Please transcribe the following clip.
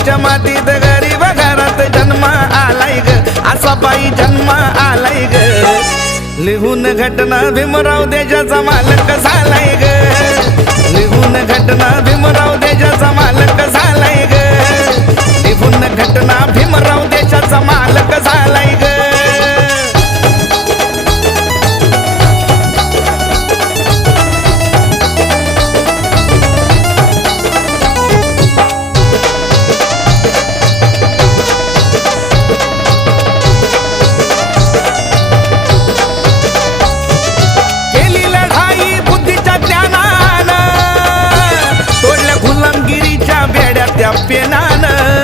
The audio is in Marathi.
शाहूच्या मातीत गरीब घरात जन्म आलाय ग, असा बाई जन्म आलाय ग. लिहून घटना भीमराव देशाचा मालक झालाय ग, लिहून घटना भीमराव देशाचा मालक झालाय ग, लिहून घटना भीमराव देशाचा मालक झालाय ग. त्या पेनानं